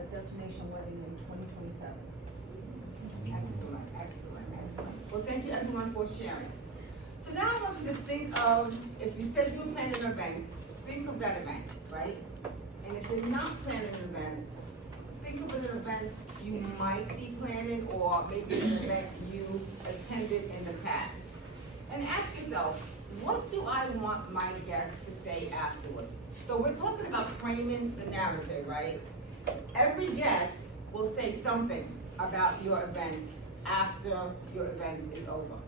a destination wedding in 2027. Excellent, excellent, excellent. Well, thank you everyone for sharing. So now I want you to think of, if you said you were planning an event, think of that event, right? And if you're not planning an event, think of an event you might be planning, or maybe an event you attended in the past. And ask yourself, what do I want my guests to say afterwards? So we're talking about framing the narrative, right? Every guest will say something about your event after your event is over.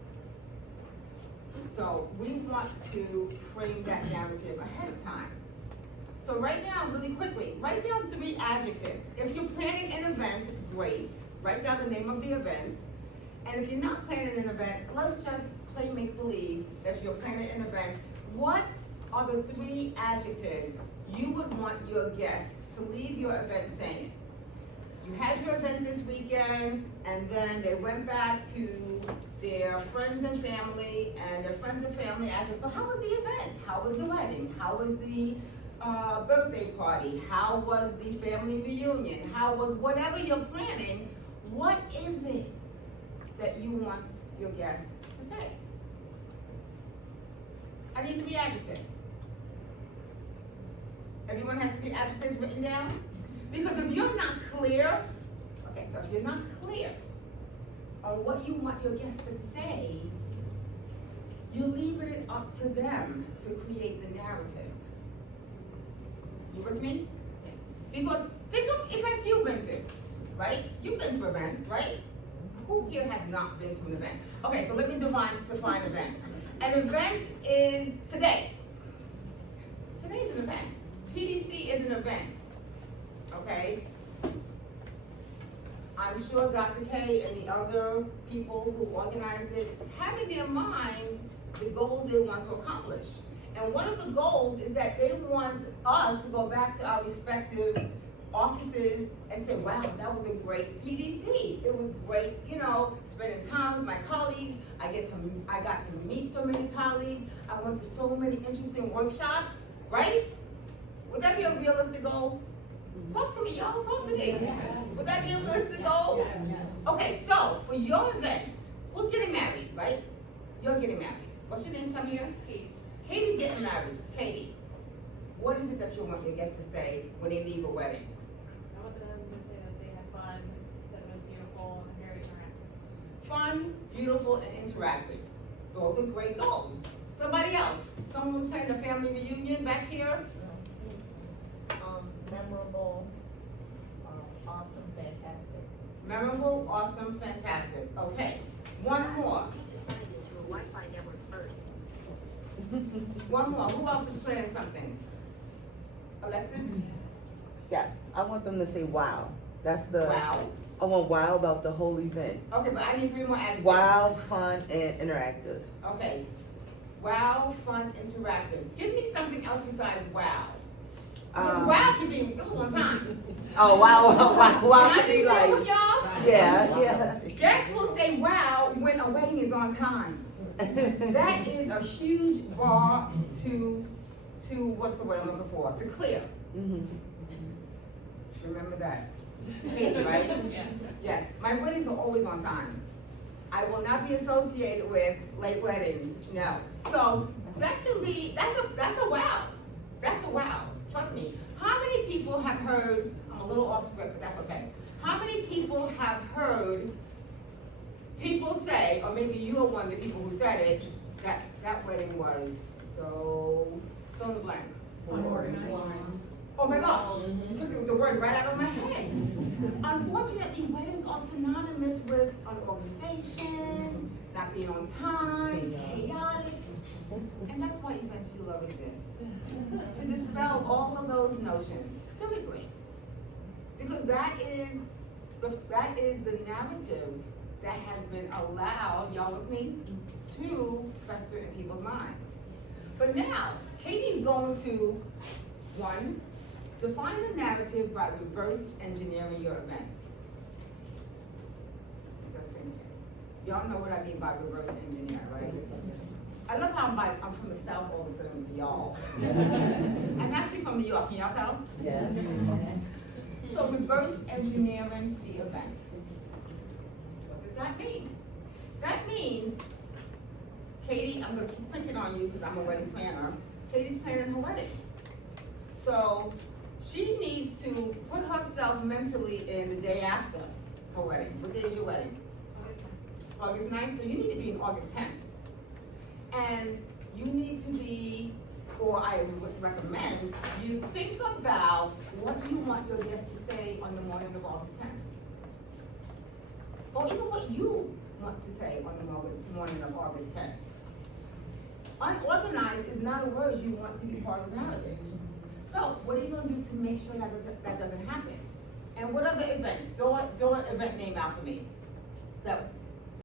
So we want to frame that narrative ahead of time. So right now, really quickly, write down 3 adjectives. If you're planning an event, great. Write down the name of the event. And if you're not planning an event, let's just play make-believe that you're planning an event. What are the 3 adjectives you would want your guests to leave your event saying? You had your event this weekend, and then they went back to their friends and family, and their friends and family asked them, so how was the event? How was the wedding? How was the birthday party? How was the family reunion? How was whatever you're planning? What is it that you want your guests to say? I need 3 adjectives. Everyone has 3 adjectives written down? Because if you're not clear, okay, so if you're not clear on what you want your guests to say, you're leaving it up to them to create the narrative. You with me? Because think of events you've been to, right? You've been to events, right? Who here has not been to an event? Okay, so let me define event. An event is today. Today's an event. PDC is an event. Okay? I'm sure Dr. K and the other people who organized it have in their mind the goals they want to accomplish. And one of the goals is that they want us to go back to our respective offices and say, wow, that was a great PDC. It was great, you know, spending time with my colleagues. I got to meet so many colleagues. I went to so many interesting workshops, right? Would that be a realistic goal? Talk to me, y'all, talk to me. Would that be a realistic goal? Yes. Okay, so for your event, who's getting married, right? You're getting married. What's your name, Tamia? Katie. Katie's getting married. Katie, what is it that you want your guests to say when they leave a wedding? I want them to say that they had fun, that it was beautiful, and very interactive. Fun, beautiful, and interactive. Those are great goals. Somebody else? Someone planning a family reunion back here? Memorable, awesome, fantastic. Memorable, awesome, fantastic. Okay, one more. Decided to a Wi-Fi network first. One more. Who else is planning something? Alexis? Yes, I want them to say wow. That's the, Wow. I want wow about the whole event. Okay, but I need 3 more adjectives. Wow, fun, and interactive. Okay. Wow, fun, interactive. Give me something else besides wow. Because wow can be, it was on time. Oh, wow, Can I could be be real with like, y'all? yeah. Guests will say wow when a wedding is on time. That is a huge bar to what's the word I'm looking for? To clear. Mhm. Remember that. Hey, right? Yeah. Yes, my weddings are always on time. I will not be associated with late weddings, no. So that could be, that's a wow. That's a wow, trust me. How many people have heard, I'm a little off script, but that's okay. How many people have heard people say, or maybe you are one of the people who said it, that wedding was so, fill in the blank. Oh my gosh, you took the word right out of my head. Unfortunately, weddings are synonymous with unorganization, not being on time, chaotic, and that's why events you love exist. To dispel all of those notions, seriously. Because that is the narrative that has been allowed, y'all with me, to fester in people's minds. But now, Katie's going to, 1, define the narrative by reverse engineering your events. Y'all know what I mean by reverse engineer, right? I love how I'm from the South all of a sudden with y'all. I'm actually from New York, can y'all tell? Yes. So reverse engineering the events. What does that mean? That means, Katie, I'm gonna keep picking on you because I'm a wedding planner. Katie's planning her wedding. So she needs to put herself mentally in the day after her wedding. What day is your wedding? August 9th, so you need to be in August 10th. And you need to be, or I would recommend, you think about what you want your guests to say on the morning of August 10th. Or even what you want to say on the morning of August 10th. Unorganized is not a word you want to be part of the narrative. So what are you gonna do to make sure that doesn't happen? And what other events? Throw an event name out for me that